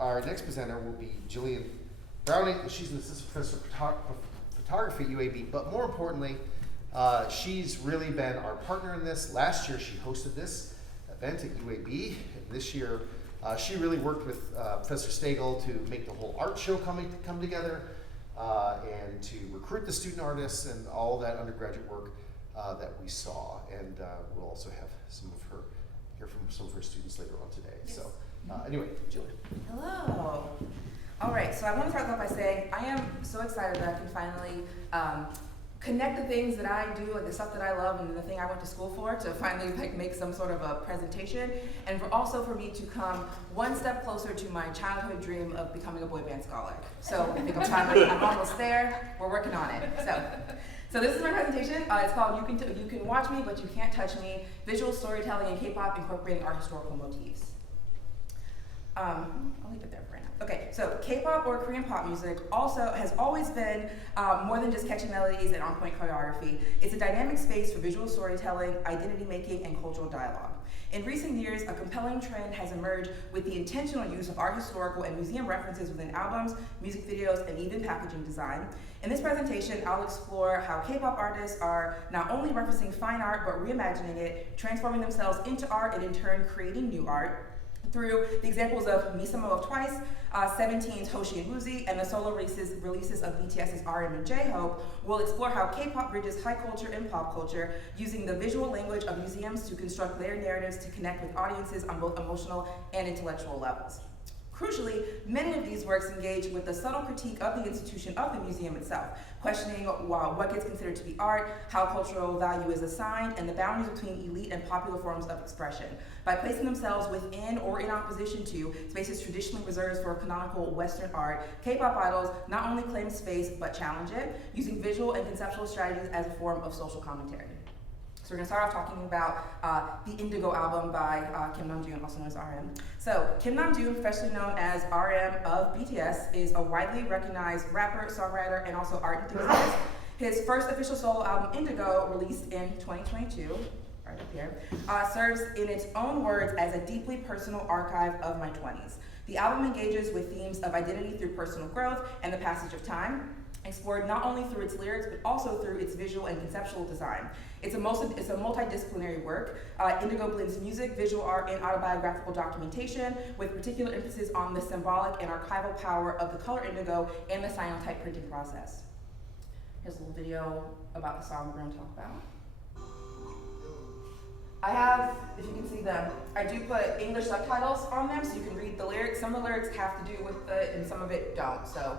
Our next presenter will be Jillian Browning. She's an assistant professor of photography at UAB, but more importantly, she's really been our partner in this. Last year, she hosted this event at UAB, and this year, she really worked with Professor Stagel to make the whole art show come together, and to recruit the student artists and all that undergraduate work that we saw. And we'll also have hear from some of her students later on today. Yes. So anyway, Jillian. Hello. All right, so I want to start off by saying I am so excited that I can finally connect the things that I do, like the stuff that I love and the thing I went to school for, to finally make some sort of a presentation, and for me to come one step closer to my childhood dream of becoming a boy band scholar. So I think I'm almost there. We're working on it. So this is my presentation. It's called You Can Watch Me, But You Can't Touch Me, Visual Storytelling in K-Pop Incorporating Art Historical Motifs. I'll leave it there for now. Okay, so K-pop or Korean pop music also has always been more than just catchy melodies and on-point choreography. It's a dynamic space for visual storytelling, identity making, and cultural dialogue. In recent years, a compelling trend has emerged with the intentional use of art historical and museum references within albums, music videos, and even packaging design. In this presentation, I'll explore how K-pop artists are not only referencing fine art, but reimagining it, transforming themselves into art, and in turn creating new art through the examples of MISAMO of Twice, 17's Hoshi and WOOZI, and the solo releases of BTS's RM and J-Hope. We'll explore how K-pop bridges high culture and pop culture, using the visual language of museums to construct their narratives to connect with audiences on both emotional and intellectual levels. Crucially, many of these works engage with the subtle critique of the institution of the museum itself, questioning what gets considered to be art, how cultural value is assigned, and the boundaries between elite and popular forms of expression. By placing themselves within or in opposition to spaces traditionally reserved for canonical Western art, K-pop idols not only claim space, but challenge it, using visual and conceptual strategies as a form of social commentary. So we're going to start off talking about the Indigo album by Kim Namjoon, also known as RM. So Kim Namjoon, professionally known as RM of BTS, is a widely recognized rapper, songwriter, and also art enthusiast. His first official solo album, Indigo, released in 2022, right up here, serves in its own words as a deeply personal archive of my 20s. The album engages with themes of identity through personal growth and the passage of time, explored not only through its lyrics, but also through its visual and conceptual design. It's a multidisciplinary work. Indigo blends music, visual art, and autobiographical documentation, with particular emphasis on the symbolic and archival power of the color indigo and the cyanotype printing process. Here's a little video about the song we're going to talk about. I have, if you can see them, I do put English subtitles on them so you can read the lyrics. Some of the lyrics have to do with it, and some of it don't, so.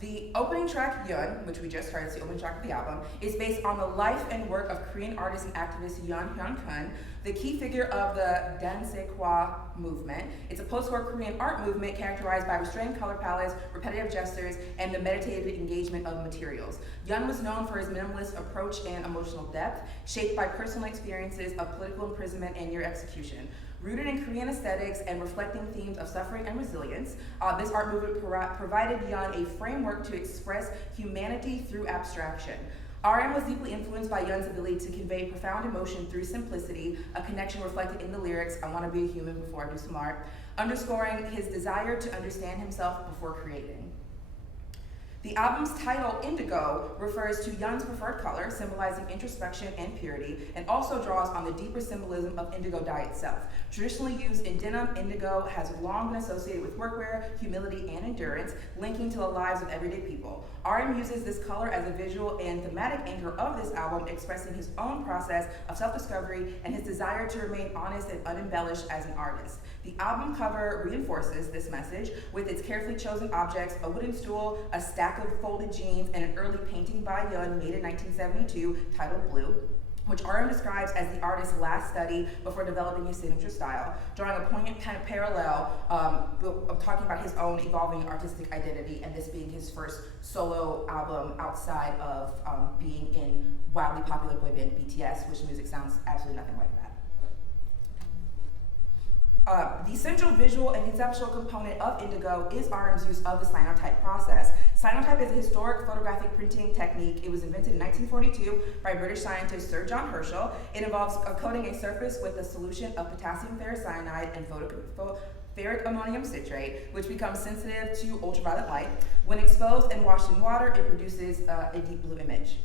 The opening track, Yun, which we just heard, it's the opening track of the album, is based on the life and work of Korean artist and activist Yun Hyon-kun, the key figure of the Dansekwa movement. It's a post-war Korean art movement characterized by restrained color palettes, repetitive gestures, and the meditative engagement of materials. Yun was known for his minimalist approach and emotional depth, shaped by personal experiences of political imprisonment and near execution. Rooted in Korean aesthetics and reflecting themes of suffering and resilience, this art movement provided Yun a framework to express humanity through abstraction. RM was deeply influenced by Yun's ability to convey profound emotion through simplicity, a connection reflected in the lyrics, "I want to be a human before I do some art," underscoring his desire to understand himself before creating. The album's title, Indigo, refers to Yun's preferred color, symbolizing introspection and purity, and also draws on the deeper symbolism of indigo dye itself. Traditionally used in denim, indigo has long been associated with workwear, humility, and endurance, linking to the lives of everyday people. RM uses this color as a visual and thematic anchor of this album, expressing his own process of self-discovery and his desire to remain honest and unembellished as an artist. The album cover reinforces this message with its carefully chosen objects, a wooden stool, a stack of folded jeans, and an early painting by Yun made in 1972 titled Blue, which RM describes as the artist's last study before developing his signature style, drawing a poignant parallel of talking about his own evolving artistic identity, and this being his first solo album outside of being in wildly popular boy band BTS, which music sounds absolutely nothing like that. The central visual and conceptual component of Indigo is RM's use of the cyanotype process. Cyanotype is a historic photographic printing technique. It was invented in 1942 by British scientist Sir John Herschel. It involves coating a surface with a solution of potassium ferrocyanide and ferric ammonium citrate, which becomes sensitive to ultraviolet light. When exposed and washed in water, it produces a deep blue image.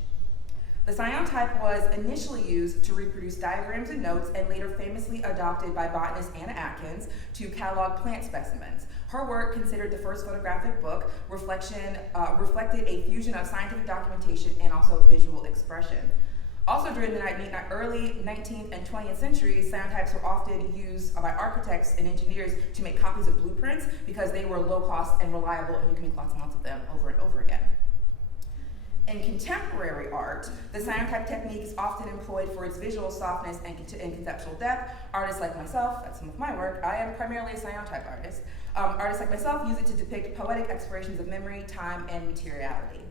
The cyanotype was initially used to reproduce diagrams and notes, and later famously adopted by botanist Anna Atkins to catalog plant specimens. Her work, considered the first photographic book, reflected a fusion of scientific documentation and also visual expression. Also during the early 19th and 20th centuries, cyanotypes were often used by architects and engineers to make copies of blueprints because they were low cost and reliable, and you can make lots and lots of them over and over again. In contemporary art, the cyanotype technique is often employed for its visual softness and conceptual depth. Artists like myself, that's some of my work, I am primarily a cyanotype artist. Artists like myself use it to depict poetic explorations of memory, time, and materiality.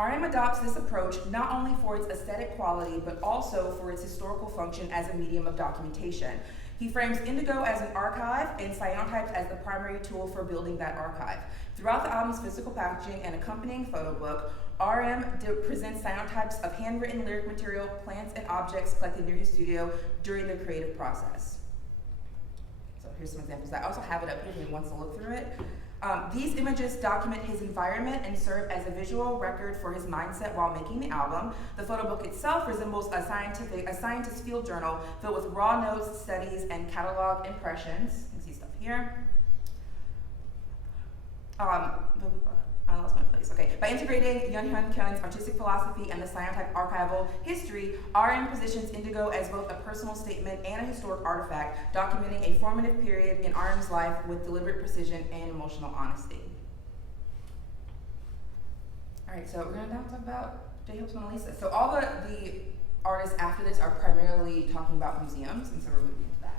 RM adopts this approach not only for its aesthetic quality, but also for its historical function as a medium of documentation. He frames Indigo as an archive and cyanotypes as the primary tool for building that archive. Throughout the album's physical packaging and accompanying photo book, RM presents cyanotypes of handwritten lyric material, plants, and objects collected near his studio during the creative process. So here's some examples. I also have it up here if anyone wants to look through it. These images document his environment and serve as a visual record for his mindset while making the album. The photo book itself resembles a scientist's field journal filled with raw notes, studies, and catalog impressions. You can see stuff here. I lost my place. Okay. By integrating Yun Hyon-kun's artistic philosophy and the cyanotype archival history, RM positions Indigo as both a personal statement and a historic artifact, documenting a formative period in RM's life with deliberate precision and emotional honesty. All right, so we're gonna now talk about J-Hope's Mona Lisa. So all the artists after this are primarily talking about museums, and so we're moving into that.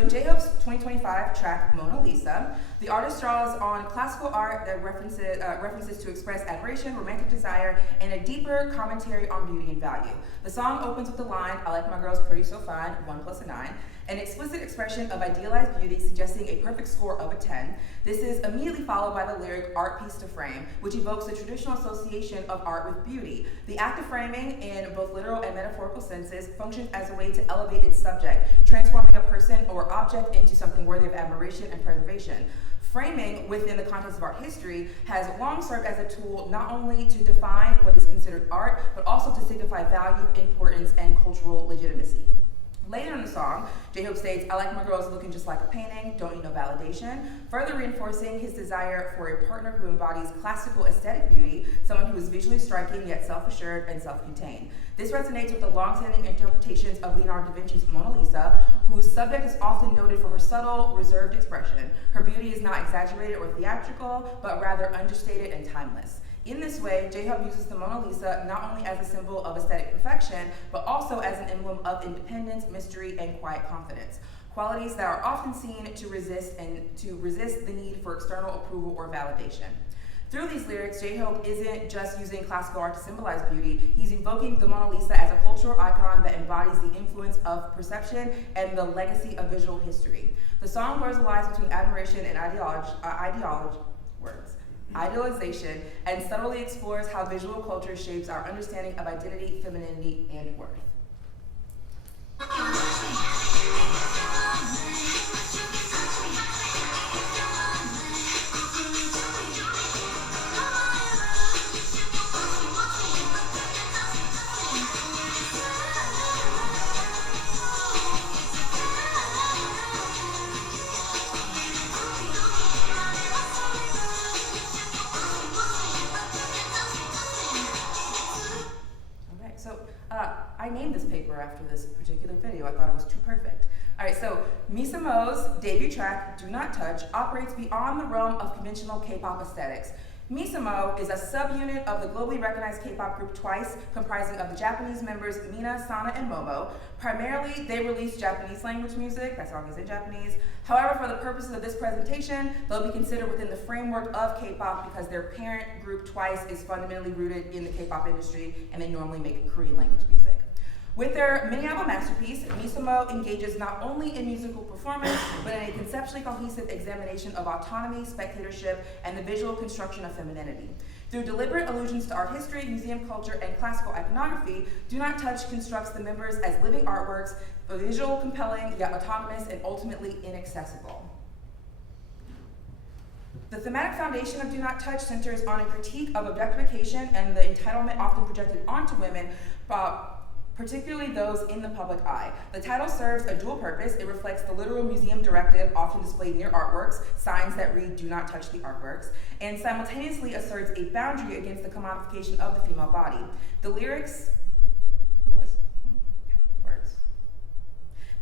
In J-Hope's 2025 track, Mona Lisa, the artist draws on classical art that references to express admiration, romantic desire, and a deeper commentary on beauty and value. The song opens with the line, "I like my girls pretty so fine, 1 + 9, an explicit expression of idealized beauty suggesting a perfect score of a 10. This is immediately followed by the lyric "art piece to frame," which evokes the traditional association of art with beauty. The act of framing, in both literal and metaphorical senses, functions as a way to elevate its subject, transforming a person or object into something worthy of admiration and preservation. Framing, within the context of art history, has long served as a tool not only to define what is considered art, but also to signify value, importance, and cultural legitimacy. Later in the song, J-Hope states, "I like my girls looking just like a painting, don't need no validation," further reinforcing his desire for a partner who embodies classical aesthetic beauty, someone who is visually striking yet self-assured and self-contained. This resonates with the long-standing interpretations of Leonardo da Vinci's Mona Lisa, whose subject is often noted for her subtle, reserved expression. Her beauty is not exaggerated or theatrical, but rather understated and timeless. In this way, J-Hope uses the Mona Lisa not only as a symbol of aesthetic perfection, but also as an emblem of independence, mystery, and quiet confidence. Qualities that are often seen to resist the need for external approval or validation. Through these lyrics, J-Hope isn't just using classical art to symbolize beauty, he's evoking the Mona Lisa as a cultural icon that embodies the influence of perception and the legacy of visual history. The song blurs the lines between admiration and idealization, and subtly explores how visual culture shapes our understanding of identity, femininity, and worth. I named this paper after this particular video. I thought it was too perfect. All right, so MISAMO's debut track, Do Not Touch, operates beyond the realm of conventional K-pop aesthetics. MISAMO is a subunit of the globally recognized K-pop group Twice, comprising of the Japanese members Mina, Sana, and Momo. Primarily, they release Japanese language music. That song is in Japanese. However, for the purposes of this presentation, they'll be considered within the framework of K-pop because their parent group Twice is fundamentally rooted in the K-pop industry, and they normally make Korean language music. With their mini-album masterpiece, MISAMO engages not only in musical performance, but in a conceptually cohesive examination of autonomy, spectatorship, and the visual construction of femininity. Through deliberate allusions to art history, museum culture, and classical iconography, Do Not Touch constructs the members as living artworks, visual, compelling, yet autonomous, and ultimately inaccessible. The thematic foundation of Do Not Touch centers on a critique of objectification and the entitlement often projected onto women, particularly those in the public eye. The title serves a dual purpose. It reflects the literal museum directive often displayed near artworks, signs that read "Do not touch the artworks," and simultaneously asserts a boundary against the commodification of the female body. The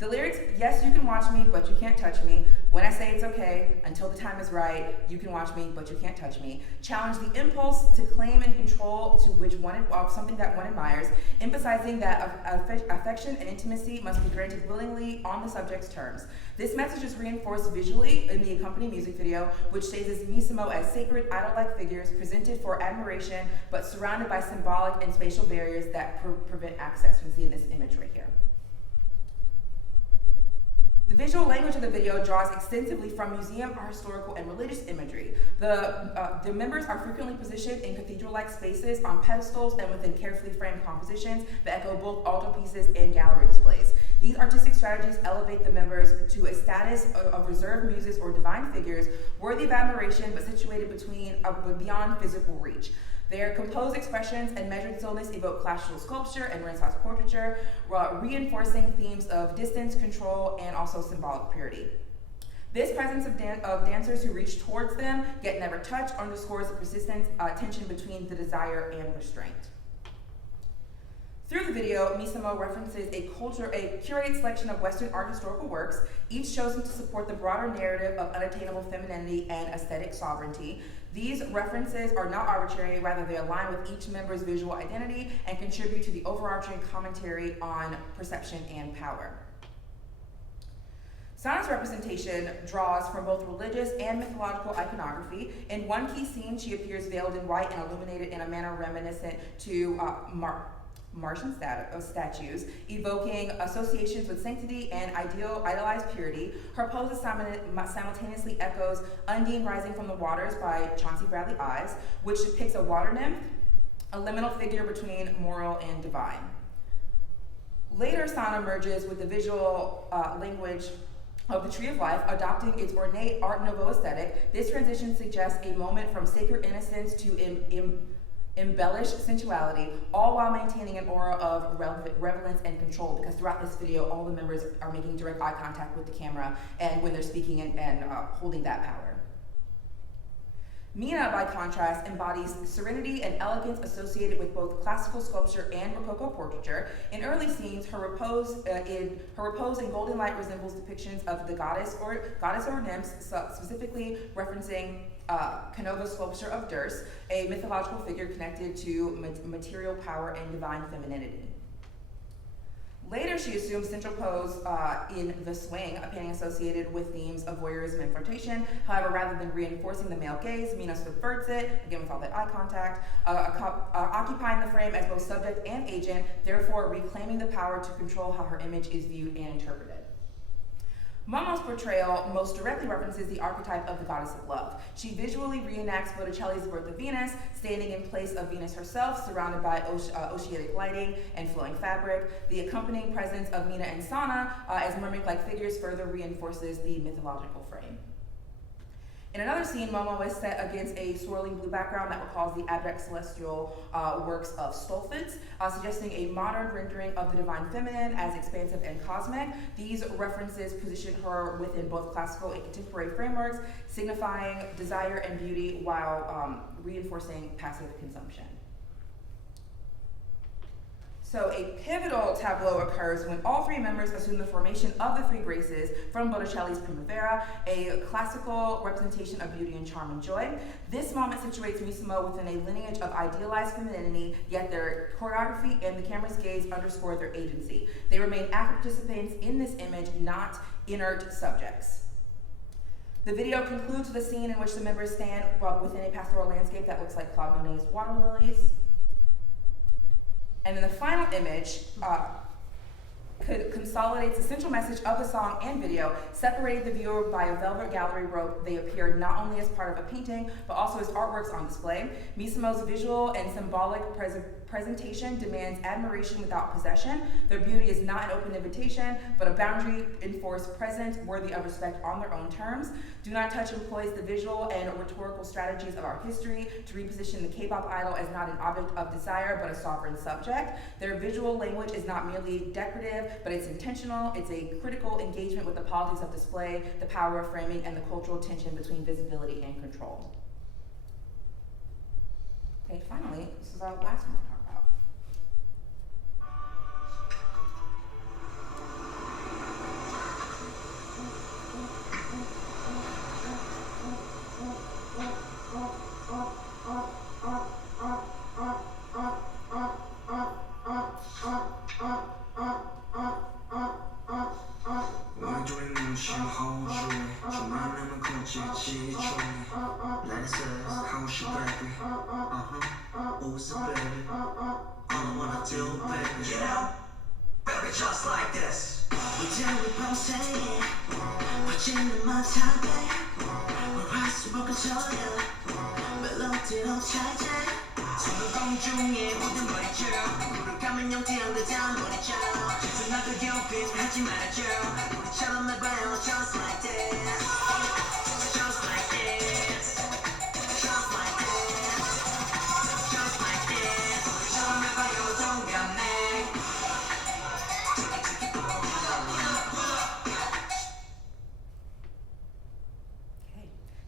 lyrics, yes, you can watch me, but you can't touch me. When I say it's okay, until the time is right, you can watch me, but you can't touch me. Challenge the impulse to claim and control of something that one admires, emphasizing that affection and intimacy must be granted willingly on the subject's terms. This message is reinforced visually in the accompanying music video, which stages MISAMO as sacred, idol-like figures presented for admiration, but surrounded by symbolic and spatial barriers that prevent access. You can see in this image right here. The visual language of the video draws extensively from museum, art historical, and religious imagery. The members are frequently positioned in cathedral-like spaces on pedestals and within carefully framed compositions that echo both altarpieces and gallery displays. These artistic strategies elevate the members to a status of reserved muses or divine figures, worthy of admiration but situated beyond physical reach. Their composed expressions and measured stillness evoke classical sculpture and Renaissance portraiture, reinforcing themes of distance, control, and also symbolic purity. This presence of dancers who reach towards them, yet never touch, underscores the persistent tension between the desire and restraint. Through the video, MISAMO references a curated selection of Western art historical works, each chosen to support the broader narrative of unattainable femininity and aesthetic sovereignty. These references are not arbitrary, rather they align with each member's visual identity and contribute to the overarching commentary on perception and power. Sana's representation draws from both religious and mythological iconography. In one key scene, she appears veiled in white and illuminated in a manner reminiscent to Martian statues, evoking associations with sanctity and idealized purity. Her pose simultaneously echoes Undine Rising from the Waters by Chauncey Bradley Ives, which depicts a water nymph, a liminal figure between moral and divine. Later, Sana merges with the visual language of the Tree of Life, adopting its ornate Art Nouveau aesthetic. This transition suggests a moment from sacred innocence to embellished sensuality, all while maintaining an aura of relevance and control, because throughout this video, all the members are making direct eye contact with the camera and when they're speaking and holding that power. Mina, by contrast, embodies serenity and elegance associated with both classical sculpture and Rococo portraiture. In early scenes, her repose in golden light resembles depictions of the goddess or nymphs, specifically referencing Canova's sculpture of Dirce, a mythological figure connected to material power and divine femininity. Later, she assumes central pose in The Swing, a painting associated with themes of voyeurism and flirtation. However, rather than reinforcing the male gaze, Mina subverts it, again with all that eye contact, occupying the frame as both subject and agent, therefore reclaiming the power to control how her image is viewed and interpreted. Momo's portrayal most directly references the archetype of the goddess of love. She visually reenacts Botticelli's Birth of Venus, standing in place of Venus herself, surrounded by oceanic lighting and flowing fabric. The accompanying presence of Mina and Sana as mermaid-like figures further reinforces the mythological frame. In another scene, Momo is set against a swirling blue background that recalls the abject celestial works of Stolfitz, suggesting a modern rendering of the divine feminine as expansive and cosmic. These references position her within both classical and contemporary frameworks, signifying desire and beauty while reinforcing passive consumption. So a pivotal tableau occurs when all three members assume the formation of the three graces from Botticelli's Primavera, a classical representation of beauty and charm and joy. This moment situates MISAMO within a lineage of idealized femininity, yet their choreography and the camera's gaze underscore their agency. They remain active participants in this image, not inert subjects. The video concludes with a scene in which the members stand within a pastoral landscape that looks like Claude Monet's water lilies. And then the final image consolidates the central message of the song and video, separating the viewer by a velvet gallery rope. They appear not only as part of a painting, but also as artworks on display. MISAMO's visual and symbolic presentation demands admiration without possession. Their beauty is not an open invitation, but a boundary-enforced presence worthy of respect on their own terms. Do Not Touch employs the visual and rhetorical strategies of our history to reposition the K-pop idol as not an object of desire, but a sovereign subject. Their visual language is not merely decorative, but it's intentional. It's a critical engagement with the politics of display, the power of framing, and the cultural tension between visibility and control. Okay, finally, this is our last one we'll talk about. Just like this. We tell we pulsate, watching my time, we're rise broken soil, 멜로디로 찰지. 손을 공중에 모든 머리죠. 물을 감은 영태한 듯한 머리죠. 진짜 나도 옆에 하지 말아줘. 우리처럼 해봐요. Just like this. Just like this. Just like this. Just like this. 우리처럼 해봐요. 동감내.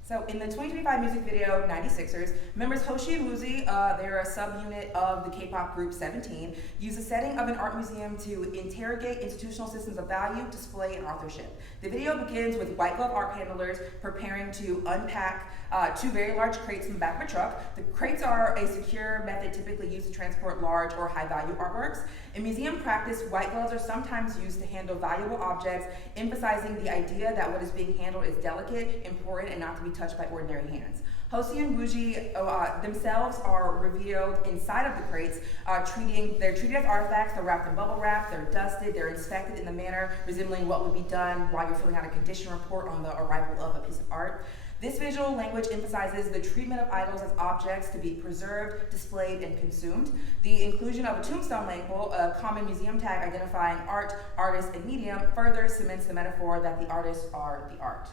So in the 2025 music video, 96ers, members Hoshi and WOOZI, they're a subunit of the K-pop group 17, use the setting of an art museum to interrogate institutional systems of value, display, and authorship. The video begins with white glove art handlers preparing to unpack two very large crates in the back of a truck. The crates are a secure method typically used to transport large or high-value artworks. In museum practice, white gloves are sometimes used to handle valuable objects, emphasizing the idea that what is being handled is delicate, important, and not to be touched by ordinary hands. Hoshi and WOOZI themselves are revealed inside of the crates. They're treated as artifacts. They're wrapped in bubble wrap. They're dusted. They're inspected in the manner resembling what would be done while you're filling out a condition report on the arrival of a piece of art. This visual language emphasizes the treatment of idols as objects to be preserved, displayed, and consumed. The inclusion of a tombstone label, a common museum tag identifying art, artist, and medium, further cements the metaphor that the artists are the art.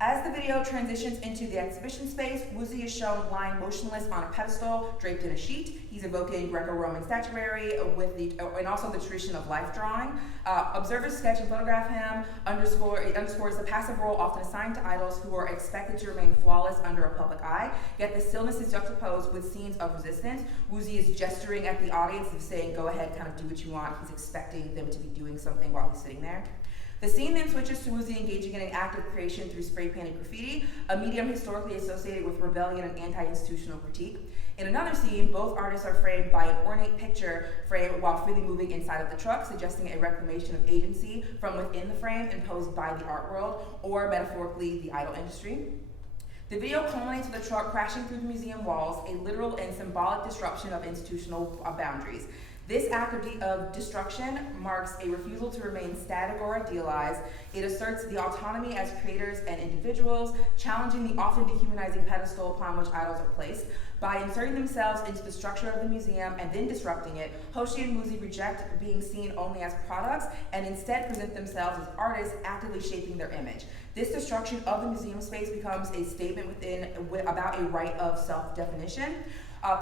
As the video transitions into the exhibition space, WOOZI is shown lying motionless on a pedestal, draped in a sheet. He's evoking Greco-Roman statuary and also the tradition of life drawing. Observers sketch and photograph him. It underscores the passive role often assigned to idols who are expected to remain flawless under a public eye. Yet the stillness is juxtaposed with scenes of resistance. WOOZI is gesturing at the audience of saying, go ahead, kind of do what you want. He's expecting them to be doing something while he's sitting there. The scene then switches to WOOZI engaging in an act of creation through spray-painted graffiti, a medium historically associated with rebellion and anti-institutional critique. In another scene, both artists are framed by an ornate picture frame while freely moving inside of the truck, suggesting a reclamation of agency from within the frame imposed by the art world, or metaphorically, the idol industry. The video culminates with the truck crashing through the museum walls, a literal and symbolic disruption of institutional boundaries. This act of destruction marks a refusal to remain static or idealized. It asserts the autonomy as creators and individuals, challenging the often dehumanizing pedestal upon which idols are placed. By inserting themselves into the structure of the museum and then disrupting it, Hoshi and WOOZI reject being seen only as products and instead present themselves as artists actively shaping their image. This destruction of the museum space becomes a statement about a right of self-definition.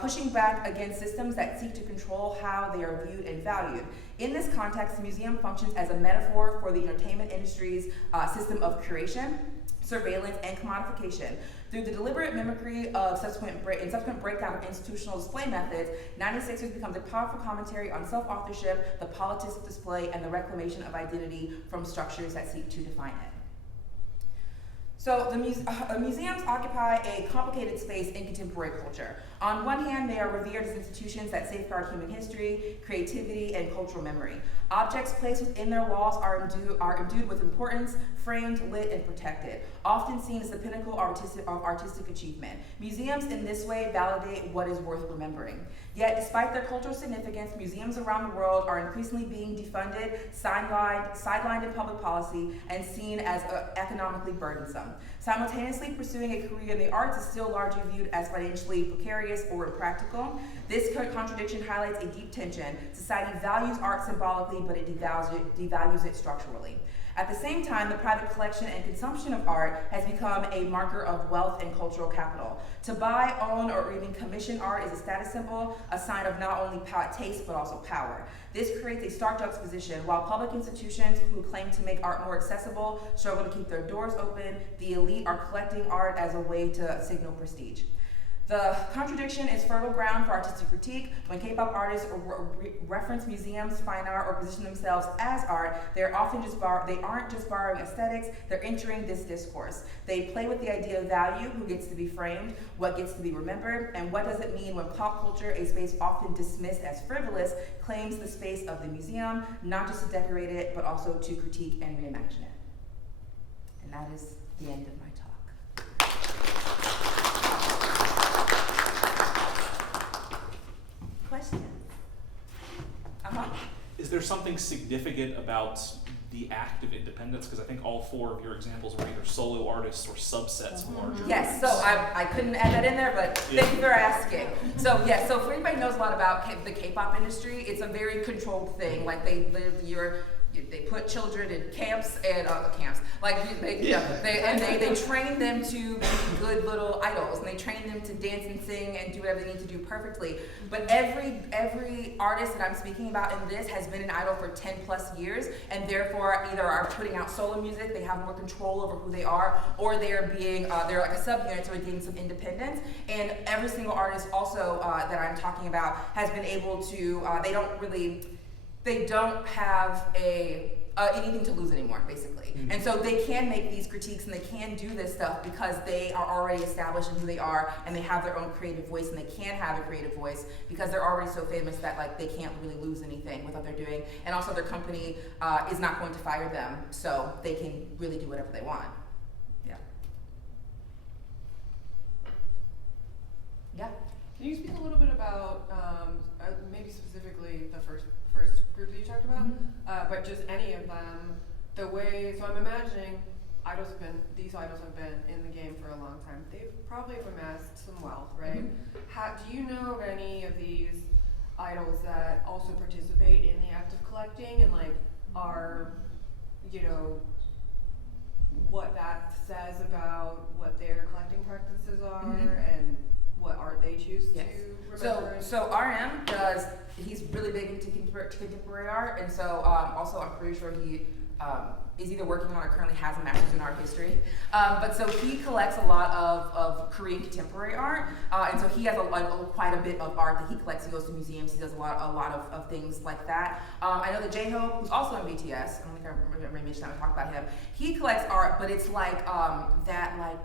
Pushing back against systems that seek to control how they are viewed and valued. In this context, the museum functions as a metaphor for the entertainment industry's system of curation, surveillance, and commodification. Through the deliberate mimicry of subsequent breakdown of institutional display methods, 96ers becomes a powerful commentary on self-authorship, the politics of display, and the reclamation of identity from structures that seek to define it. So museums occupy a complicated space in contemporary culture. On one hand, they are revered as institutions that safeguard human history, creativity, and cultural memory. Objects placed within their walls are imbued with importance, framed, lit, and protected, often seen as the pinnacle of artistic achievement. Museums in this way validate what is worth remembering. Yet, despite their cultural significance, museums around the world are increasingly being defunded, sidelined in public policy, and seen as economically burdensome. Simultaneously, pursuing a career in the arts is still largely viewed as financially precarious or impractical. This contradiction highlights a deep tension. Society values art symbolically, but it devalues it structurally. At the same time, the private collection and consumption of art has become a marker of wealth and cultural capital. To buy, own, or even commission art is a status symbol, a sign of not only taste, but also power. This creates a stark juxtaposition. While public institutions who claim to make art more accessible struggle to keep their doors open, the elite are collecting art as a way to signal prestige. The contradiction is fertile ground for artistic critique. When K-pop artists reference museums, fine art, or position themselves as art, they aren't just borrowing aesthetics, they're entering this discourse. They play with the idea of value, who gets to be framed, what gets to be remembered, and what does it mean when pop culture, a space often dismissed as frivolous, claims the space of the museum, not just to decorate it, but also to critique and reimagine it. And that is the end of my talk. Questions? Is there something significant about the act of independence? Because I think all four of your examples were either solo artists or subsets of larger Yes, groups. so I couldn't add that in there, but thank you for asking. So yes, so if anybody knows a lot about the K-pop industry, it's a very controlled thing. Like they put children in camps and they train them to be good little idols, and they train them to dance and sing and do whatever they need to do perfectly. But every artist that I'm speaking about in this has been an idol for 10 plus years, and therefore either are putting out solo music, they have more control over who they are, or they're like a subunit, so they're getting some independence. And every single artist also that I'm talking about has been able to, they don't have anything to lose anymore, basically. Mm-hmm. And so they can make these critiques and they can do this stuff because they are already established in who they are, and they have their own creative voice, and they can have a creative voice because they're already so famous that they can't really lose anything with what they're doing. And also their company is not going to fire them, so they can really do whatever they want. Yeah. Yeah. Can you speak a little bit about maybe specifically the first group that you talked about, but just any of them, the way, so I'm imagining these idols have been in the game for a long time. They've probably amassed some wealth, right? Mm-hmm. Do you know of any of these idols that also participate in the act of collecting and are, what that says about what their collecting practices are Mhm. and what art they choose Yes. to So, remember? so RM he's really big into contemporary art, and so also I'm pretty sure he is either working on or currently has a master's in art history. But so he collects a lot of Korean contemporary art, and so he has quite a bit of art that he collects. He goes to museums, he does a lot of things like that. I know that J-Hope, who's also in BTS, I don't think I remember mentioned that, we talked about him. He collects art, but it's like that like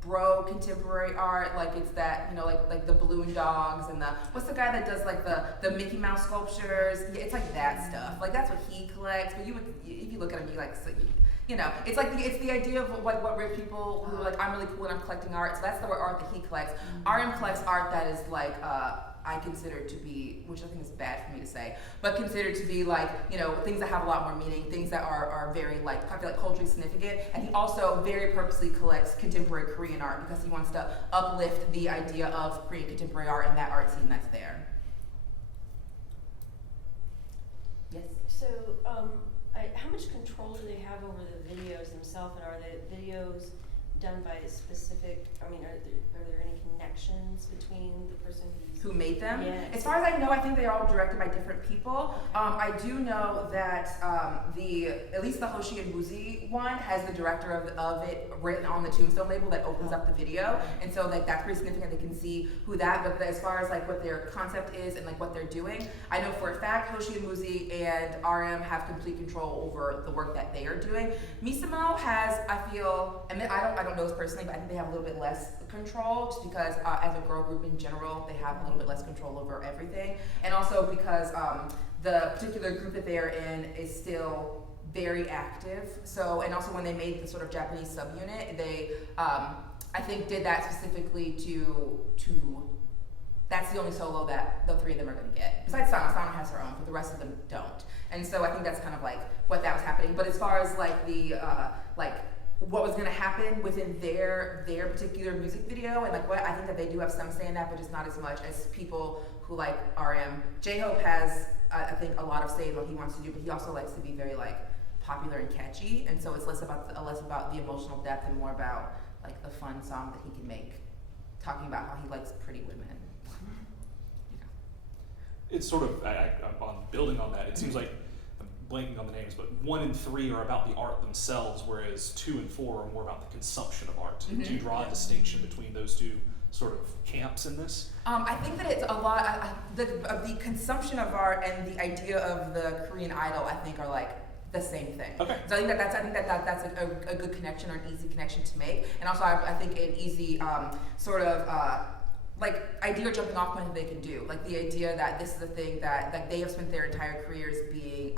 bro contemporary art, like it's that, you know, like the balloon dogs and the, what's the guy that does like the Mickey Mouse sculptures? Yeah, it's like that stuff. Like that's what he collects. But you would, if you look at him, you like, so you know, it's like it's the idea of like what rich people who are like, I'm really cool and I'm collecting art. So that's the art that he collects. RM collects art that is like I consider to be, which I think is bad for me to say, but considered to be like, you know, things that have a lot more meaning, things that are very like, I feel like culturally significant. And he also very purposely collects contemporary Korean art because he wants to uplift the idea of Korean contemporary art and that art scene that's there. Yes? So, how much control do they have over the videos themselves, and are the videos done by a specific, I mean, are there any connections between the person Who made them? Yes. As far as I know, I think they're all directed by different people. I do know that at least the Hoshi and WOOZI one has the director of it written on the tombstone label that opens up the video, and so like that's pretty significant. They can see who that. But as far as like what their concept is and like what they're doing, I know for a fact Hoshi and WOOZI and RM have complete control over the work that they are doing. MISAMO has, I feel, and I don't know this personally, but I think they have a little bit less control just because as a girl group in general, they have a little bit less control over everything, and also because the particular group that they're in is still very active. So, and also when they made the sort of Japanese subunit, they I think did that specifically to that's the only solo that the three of them are going to get. Besides Sana has her own, but the rest of them don't. And so I think that's kind of like what that was happening. But as far as like the what was going to happen within their particular music video and like what, I think that they do have some say in that, but just not as much as people who like RM. J-Hope has I think a lot of say in what he wants to do, but he also likes to be very like popular and catchy, and so it's less about the emotional depth and more about like the fun song that he can make, talking about how he likes pretty women. It's sort of, on building on that, it seems like, I'm blanking on the names, but 1 and 3 are about the art themselves, whereas 2 and 4 are more about the consumption of art. Mm-hmm. Do you draw a distinction between those two sort of camps in this? I think that it's a lot, the consumption of art and the idea of the Korean idol, I think, are like the same thing. Okay. So I think that's a good connection, or an easy connection to make, and also I think an easy sort of like idea or jumping off point that they can do, like the idea that this is the thing that they have spent their entire careers being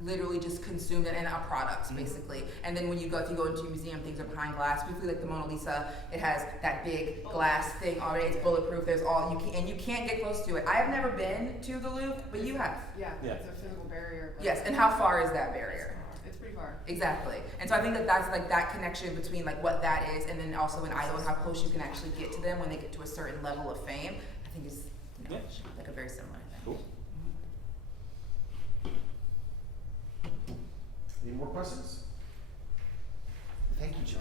literally just consumed and a product basically. And then when if you go into a museum, things are behind glass. Briefly, like the Mona Lisa, it has that big glass thing already. It's bulletproof. There's you can't get close to it. I have never been to the Louvre, but you have. Yeah. It's a physical barrier. Yes, and how far is that barrier? It's pretty far. Exactly. And so I think that's like that connection between like what that is and then also an idol and how close you can actually get to them when they get to a certain level of fame, I think is like a very similar thing. Cool. Any more questions? Thank you, Jill.